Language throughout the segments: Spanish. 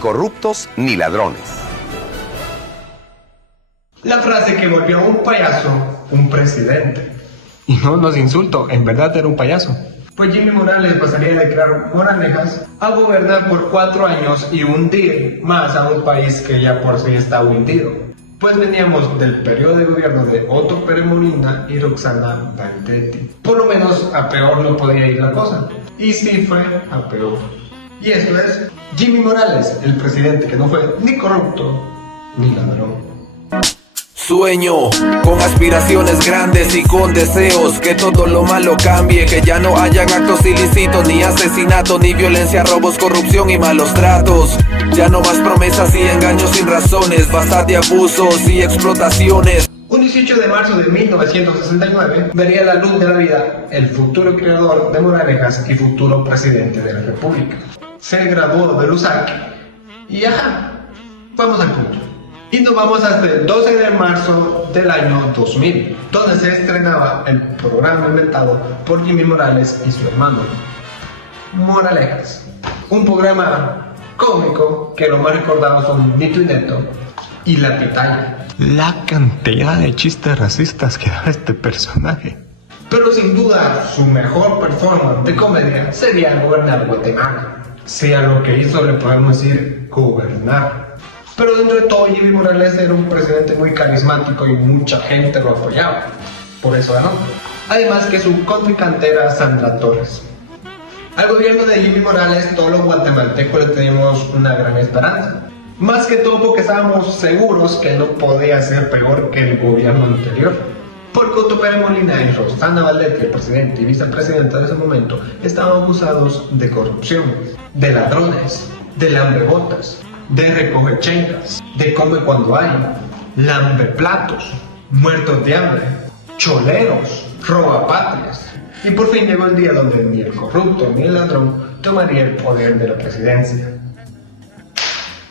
corruptos ni ladrones. La frase que volvió a un payaso, un presidente. Y no nos insulto, en verdad era un payaso. Pues Jimmy Morales pasaría de crear moralejas a gobernar por 4 años y hundir más a un país que ya por sí está hundido. Pues veníamos del periodo de gobierno de Otto Pérez Molina y Roxana Valdetti. Por lo menos a peor no podía ir la cosa. Y sí fue a peor. Y esto es Jimmy Morales, el presidente que no fue ni corrupto ni ladrón. Sueño con aspiraciones grandes y con deseos que todo lo malo cambie, que ya no hayan actos ilícitos, ni asesinato, ni violencia, robos, corrupción y malos tratos. Ya no más promesas y engaños sin razones, basta de abusos y explotaciones. Un 18 de marzo de 1969 vería la luz de la vida el futuro creador de moralejas y futuro presidente de la República. Se graduó de USAC y vamos al punto. Y nos vamos hasta el 12 de marzo del año 2000, donde se estrenaba el programa inventado por Jimmy Morales y su hermano, Moralejas. Un programa cómico que lo más recordado son Nito y Neto y La Pitaya. La cantidad de chistes racistas que da este personaje. Pero sin duda, su mejor performance de comedia sería gobernar Guatemala. Sea lo que hizo, le podemos decir gobernar. Pero dentro de todo, Jimmy Morales era un presidente muy carismático y mucha gente lo apoyaba. Por eso ganó. Además que su contrincante era Sandra Torres. Al gobierno de Jimmy Morales, todos los guatemaltecos le teníamos una gran esperanza. Más que todo porque estábamos seguros que no podía ser peor que el gobierno anterior. Porque Otto Pérez Molina y Roxana Valdetti, el presidente y vicepresidente de ese momento, estaban acusados de corrupción, de ladrones, de lambebotas, de recogechencas, de come cuando hay, lambeplatos, muertos de hambre, choleros, robapatrias. Y por fin llegó el día donde ni el corrupto ni el ladrón tomaría el poder de la presidencia.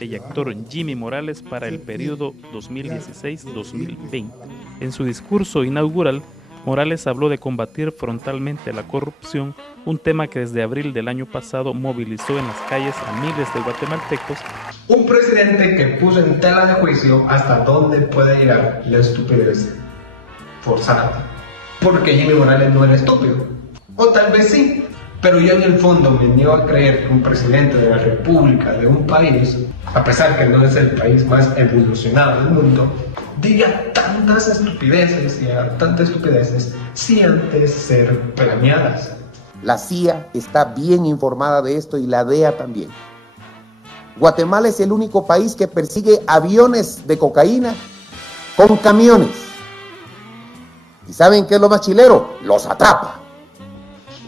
Y actor Jimmy Morales para el periodo 2016-2020. En su discurso inaugural, Morales habló de combatir frontalmente la corrupción, un tema que desde abril del año pasado movilizó en las calles a miles de guatemaltecos. Un presidente que puso en tela de juicio hasta dónde puede llegar la estupidez forzada. Porque Jimmy Morales no era estúpido, o tal vez sí, pero yo en el fondo me niego a creer que un presidente de la República de un país, a pesar que no es el país más evolucionado del mundo, diga tantas estupideces y haga tantas estupideces sin antes ser planeadas. La CIA está bien informada de esto y la DEA también. Guatemala es el único país que persigue aviones de cocaína con camiones. ¿Y saben qué es lo más chilero? Los atrapa.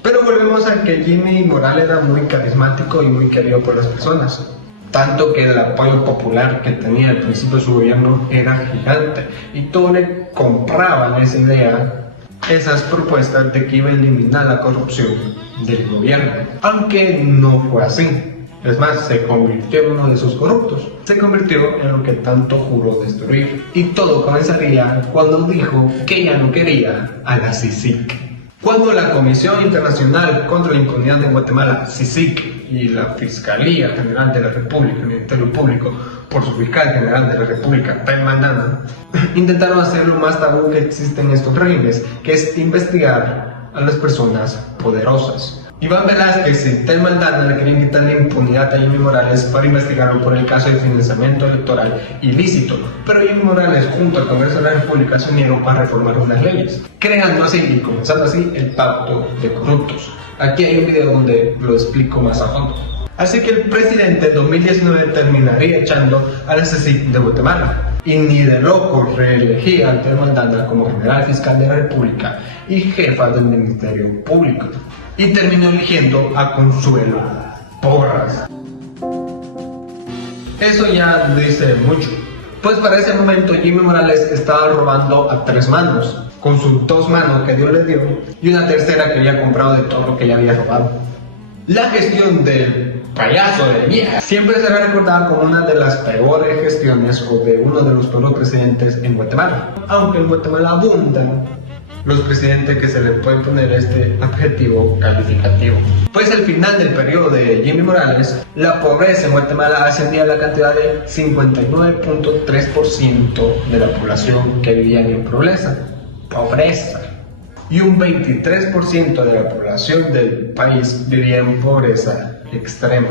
Pero volvemos a que Jimmy Morales era muy carismático y muy querido por las personas. Tanto que el apoyo popular que tenía al principio de su gobierno era gigante. Y todos le compraban esa idea, esas propuestas de que iba a eliminar la corrupción del gobierno. Aunque no fue así. Es más, se convirtió en uno de esos corruptos. Se convirtió en lo que tanto juró destruir. Y todo comenzaría cuando dijo que ya no quería a la CICIG. Cuando la Comisión Internacional contra la Impunidad de Guatemala, CICIG, y la Fiscalía General de la República, el Ministerio Público, por su fiscal general de la República, Tel Mandana, intentaron hacer lo más tabú que existe en estos regímenes, que es investigar a las personas poderosas. Iván Velázquez y Tel Mandana le querían quitar la impunidad a Jimmy Morales para investigarlo por el caso de financiamiento electoral ilícito, pero Jimmy Morales junto al Congreso de la República se unieron para reformar unas leyes, creando así y comenzando así el pacto de corruptos. Aquí hay un video donde lo explico más a fondo. Así que el presidente en 2019 terminaría echando a la CICIG de Guatemala. Y ni de loco reelegía a Tel Mandana como general fiscal de la República y jefa del Ministerio Público. Y terminó eligiendo a Consuelo Porras. Eso ya dice mucho. Pues para ese momento Jimmy Morales estaba robando a 3 manos, con sus 2 manos que Dios le dio y una tercera que había comprado de todo lo que le había robado. La gestión del payaso de vieja siempre será recordada como una de las peores gestiones o de uno de los peores presidentes en Guatemala. Aunque en Guatemala abundan los presidentes que se les puede poner este adjetivo calificativo. Pues al final del periodo de Jimmy Morales, la pobreza en Guatemala ascendía a la cantidad de 59.3% de la población que vivía en pobreza. Y un 23% de la población del país vivía en pobreza extrema.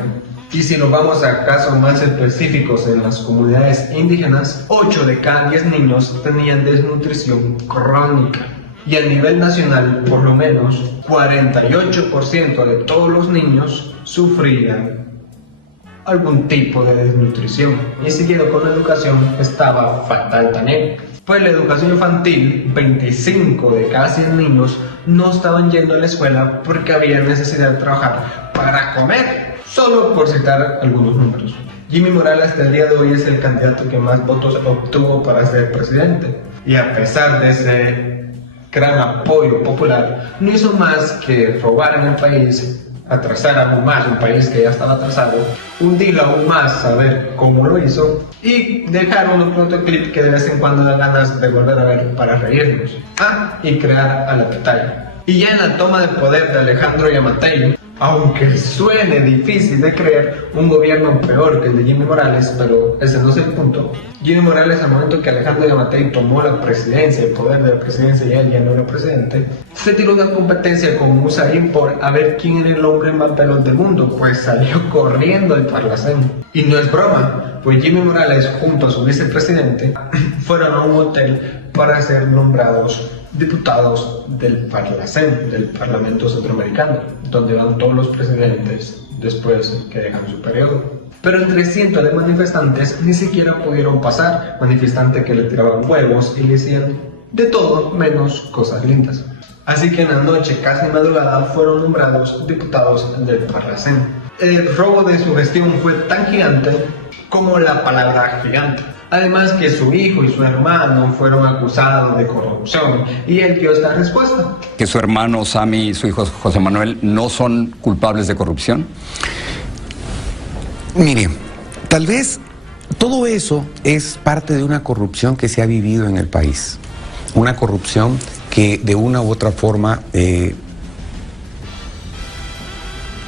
Y si nos vamos a casos más específicos en las comunidades indígenas, 8 de cada 10 niños tenían desnutrición crónica. Y a nivel nacional, por lo menos 48% de todos los niños sufrían algún tipo de desnutrición. Y siguiendo con la educación, estaba fatal también. Pues la educación infantil, 25 de cada 100 niños no estaban yendo a la escuela porque había necesidad de trabajar para comer. Solo por citar algunos números. Jimmy Morales hasta el día de hoy es el candidato que más votos obtuvo para ser presidente. Y a pesar de ese gran apoyo popular, no hizo más que robar en el país, atrasar aún más un país que ya estaba atrasado, hundirlo aún más, saber cómo lo hizo, y dejar unos protoclips que de vez en cuando dan ganas de volver a ver para reírnos. Y crear a la batalla. Y ya en la toma de poder de Alejandro Yamatei, aunque suene difícil de creer, un gobierno peor que el de Jimmy Morales, pero ese no es el punto. Jimmy Morales, al momento que Alejandro Yamatei tomó la presidencia, el poder de la presidencia, y él ya no era presidente, se tiró una competencia con Usain por a ver quién era el hombre más veloz del mundo, pues salió corriendo el Parlacén. Y no es broma, pues Jimmy Morales junto a su vicepresidente fueron a un hotel para ser nombrados diputados del Parlacén, del Parlamento Centroamericano, donde van todos los presidentes después que dejan su periodo. Pero entre cientos de manifestantes ni siquiera pudieron pasar, manifestantes que le tiraban huevos y le decían de todo menos cosas lindas. Así que en la noche, casi madrugada, fueron nombrados diputados del Parlacén. El robo de su gestión fue tan gigante como la palabra gigante. Además que su hijo y su hermano fueron acusados de corrupción y él dio esta respuesta. Que su hermano Sammy y su hijo José Manuel no son culpables de corrupción. Mire, tal vez todo eso es parte de una corrupción que se ha vivido en el país. Una corrupción que de una u otra forma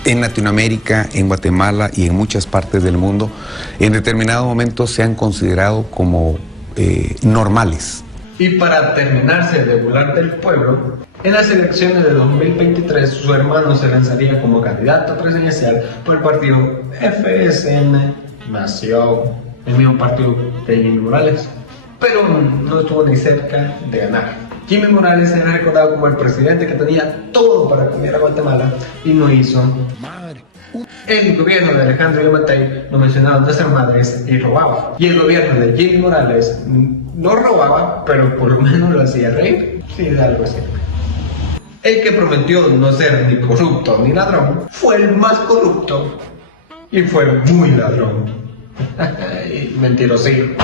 en Latinoamérica, en Guatemala y en muchas partes del mundo, en determinados momentos se han considerado como normales. Y para terminarse de burlar del pueblo, en las elecciones de 2023 su hermano se lanzaría como candidato presidencial por el partido FSN Nación, el mismo partido de Jimmy Morales, pero no estuvo ni cerca de ganar. Jimmy Morales era recordado como el presidente que tenía todo para cambiar a Guatemala y no hizo. El gobierno de Alejandro Yamatei lo mencionaban de ser madres y robaba. Y el gobierno de Jimmy Morales no robaba, pero por lo menos lo hacía reír. Sí, de algo así. El que prometió no ser ni corrupto ni ladrón fue el más corrupto y fue muy ladrón. Mentirosito.